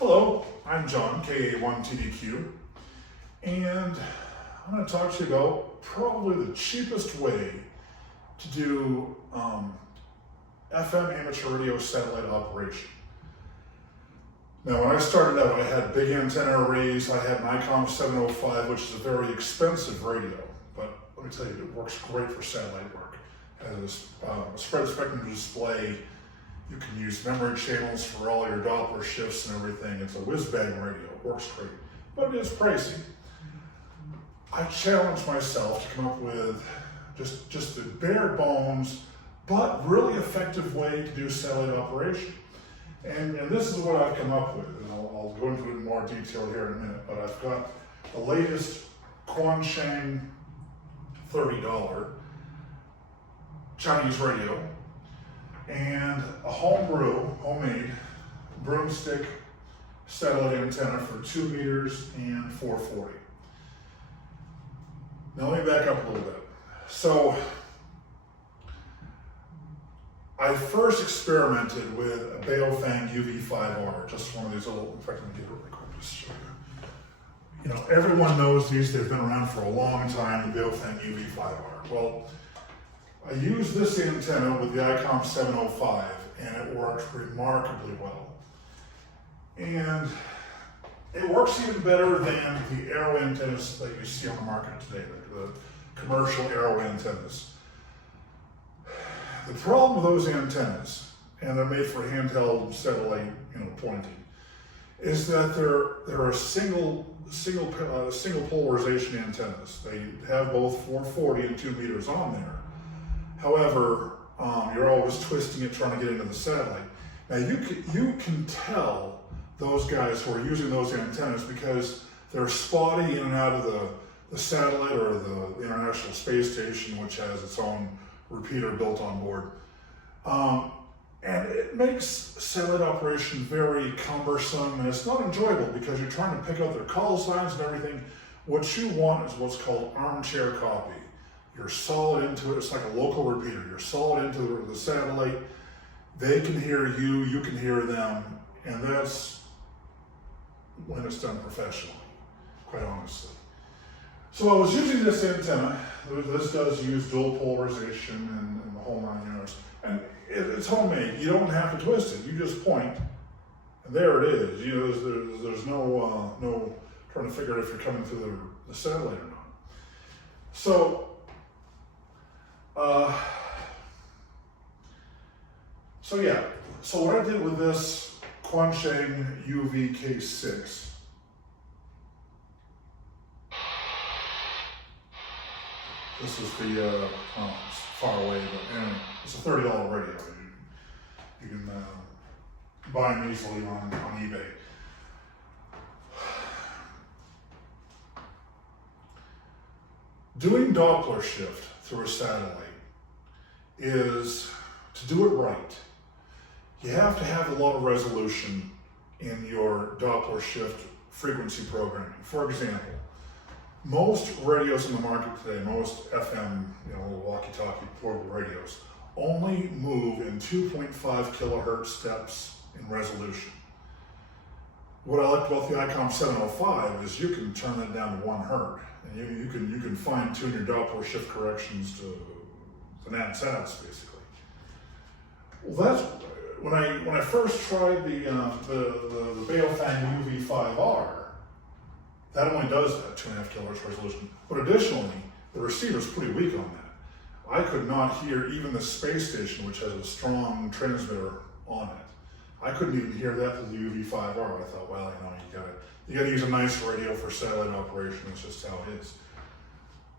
Hello, I'm John, KA1TDQ, and I'm going to talk to you about probably the cheapest way to do FM amateur radio satellite operation. Now, when I started out, I had big antenna arrays. I had an ICOM 705, which is a very expensive radio, but let me tell you, it works great for satellite work. It has a spread spectrum display. You can use memory channels for all your Doppler shifts and everything. It's a whiz-bang radio, it works great, but it is pricey. I challenged myself to come up with just the bare bones, but really effective way to do satellite operation. And this is what I've come up with, and I'll go into it in more detail here in a minute, but I've got the latest Quansheng $30 Chinese radio, and a homemade broomstick satellite antenna for 2 meters and 440. Now let me back up a little bit. So I first experimented with a Quansheng UV-K6, just one of these little, in fact, let me get it really quick, just show you. You know, everyone knows these, they've been around for a long time, the Quansheng UV-K6. Well, I used this antenna with the ICOM 705 and it worked remarkably well. And it works even better than the arrow antennas that you see on the market today, the commercial arrow antennas. The problem with those antennas, and they're made for handheld satellite pointing, is that they're single polarization antennas. They have both 440 and 2 meters on there. However, you're always twisting it, trying to get into the satellite. Now you can tell those guys who are using those antennas because they're spotty in and out of the satellite or the International Space Station, which has its own repeater built on board. And it makes satellite operation very cumbersome, and it's not enjoyable because you're trying to pick out their call signs and everything. What you want is what's called armchair copy. You're solid into it, it's like a local repeater. You're solid into the satellite, they can hear you, you can hear them, and that's when it's done professionally, quite honestly. So I was using this antenna. This does use dual polarization and the whole 9 yards. And it's homemade, you don't have to twist it, you just point, and there it is. You know, there's no trying to figure out if you're coming through the satellite or not. So, so what I did with this Quansheng UV-K6, this is the, it's far away, but anyway, it's a $30 radio. You can buy them easily on eBay. Doing Doppler shift through a satellite is, to do it right, you have to have a lot of resolution in your Doppler shift frequency programming. For example, most radios in the market today, most FM, walkie-talkie portable radios, only move in 2.5 kilohertz steps in resolution. What I liked about the ICOM 705 is you can turn that down to 1 hertz, and you can fine-tune your Doppler shift corrections to the nans, basically. Well, that's when I first tried the Quansheng UV-K6. That only does that 2.5 kilohertz resolution. But additionally, the receiver's pretty weak on that. I could not hear even the space station, which has a strong transmitter on it. I couldn't even hear that through the UV-K6. I thought, well, you gotta use a nice radio for satellite operation. It's just how it is.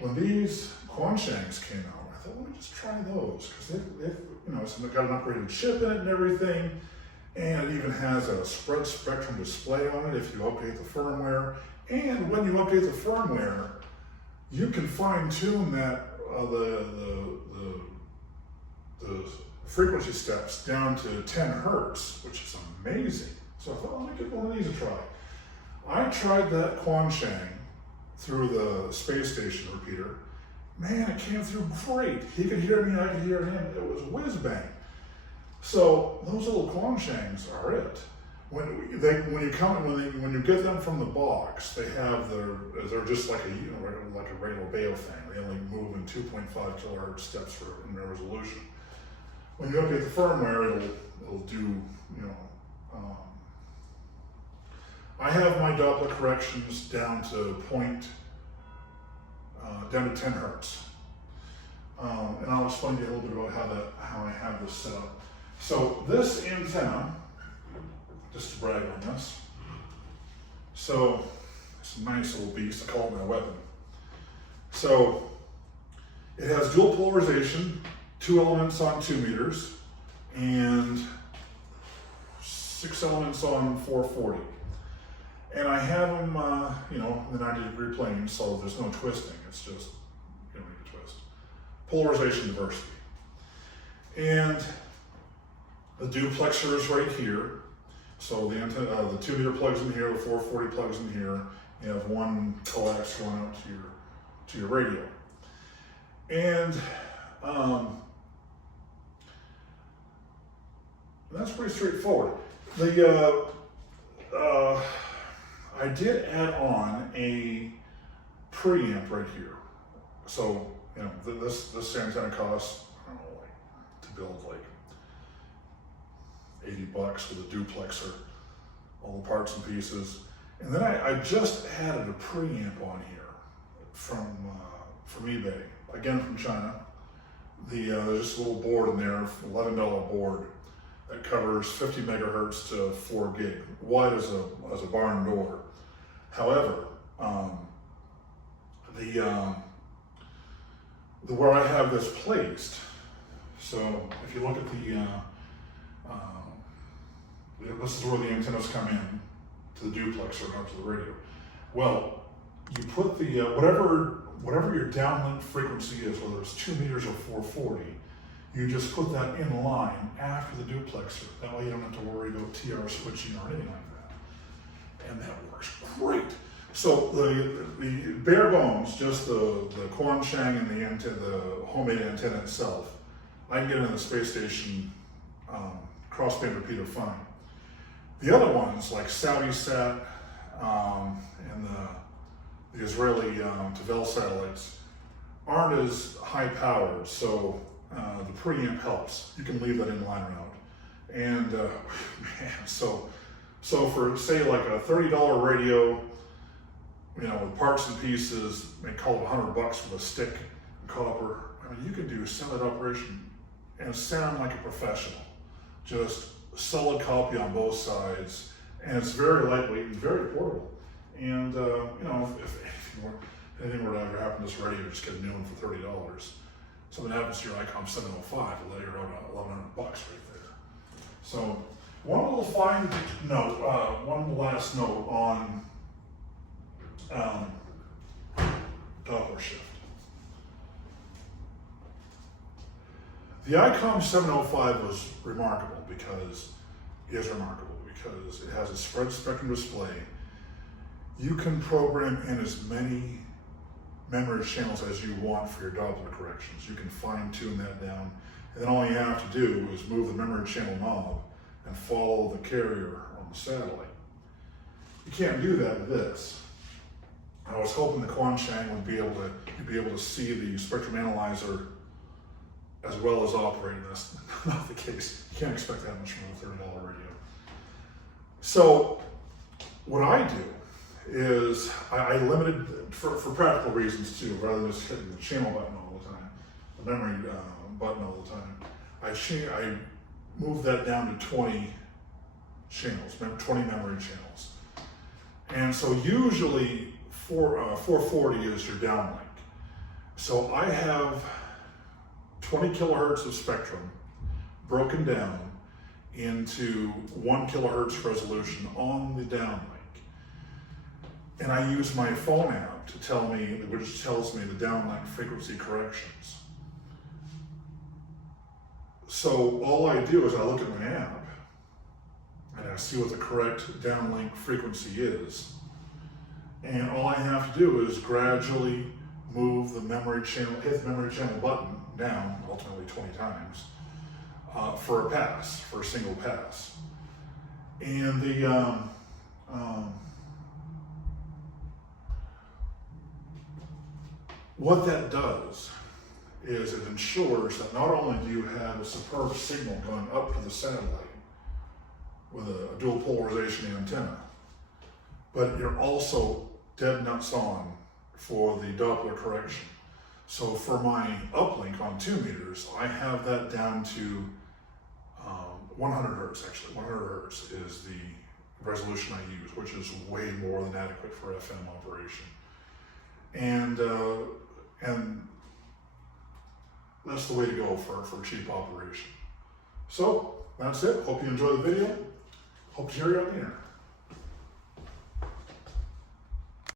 When these Quanshengs came out, I thought, let me just try those, because they've got an upgraded chip in it and everything, and it even has a spread spectrum display on it if you update the firmware. And when you update the firmware, you can fine-tune that the frequency steps down to 10 hertz, which is amazing. So I thought, let me give one of these a try. I tried that Quansheng through the space station repeater. Man, it came through great. He could hear me, I could hear him. It was whiz-bang. So those little Quanshengs are it. when you get them from the box, they're just like a regular Bayo thing. They only move in 2.5 kilohertz steps in their resolution. When you update the firmware, it'll do, I have my Doppler corrections down to 10 hertz. And I'll explain to you a little bit about how I have this set up. So this antenna, just to brag on this, so it's a nice little beast. I call it my weapon. So it has dual polarization, 2 elements on 2 meters, and 6 elements on 440. And I have them, in the 90-degree plane, so there's no twisting. It's just, you don't need to twist. Polarization diversity. And the duplexer is right here. So the antenna, the 2 meter plugs in here, the 440 plugs in here. You have one coax going out to your radio. And that's pretty straightforward. I did add on a preamp right here. So, this antenna costs, I don't know, to build $80 with a duplexer, all the parts and pieces. And then I just added a preamp on here from eBay, again from China. There's just a little board in there, $11 board that covers 50 megahertz to 4 gig, wide as a barn door. However, where I have this placed, so if you look at this is where the antennas come in to the duplexer and up to the radio. Well, you put the whatever your downlink frequency is, whether it's 2 meters or 440, you just put that in line after the duplexer. That way you don't have to worry about TR switching or anything like that. And that works great. So the bare bones, just the Quansheng and the homemade antenna itself, I can get in the space station crossband repeater fine. The other ones, like SaviSat and the Israeli Tavel satellites, aren't as high powered, so the preamp helps. You can leave that in line route. And so for say like a $30 radio, with parts and pieces, they call it $100 with a stick and copper. I mean, you can do a satellite operation and sound like a professional. Just solid copy on both sides, and it's very lightweight and very portable. And if anything were to ever happen to this radio, just get a new one for $30. Something happens to your ICOM 705, well, you're out $1,100 right there. So one last note on Doppler shift. The ICOM 705 was remarkable because it has a spread spectrum display. You can program in as many memory channels as you want for your Doppler corrections. You can fine tune that down, and then all you have to do is move the memory channel knob and follow the carrier on the satellite. You can't do that with this. I was hoping the Quansheng would be able to see the spectrum analyzer as well as operating. That's not the case. You can't expect that much from a $30 radio. So what I do is I limited, for practical reasons too, rather than just hitting the channel button all the time, the memory button all the time, I moved that down to 20 channels, 20 memory channels. And so usually 440 is your downlink. So I have 20 kilohertz of spectrum broken down into 1 kilohertz resolution on the downlink. And I use my phone app to tell me, which tells me the downlink frequency corrections. So all I do is I look at my app and I see what the correct downlink frequency is. And all I have to do is gradually move the memory channel, hit the memory channel button down, ultimately 20 times, for a single pass. And what that does is it ensures that not only do you have a superb signal going up to the satellite with a dual polarization antenna, but you're also dead nuts on for the Doppler correction. So for my uplink on 2 meters, I have that down to 100 hertz, actually. 100 hertz is the resolution I use, which is way more than adequate for FM operation. And that's the way to go for cheap operation. So that's it. Hope you enjoy the video. Hope to hear you on the air.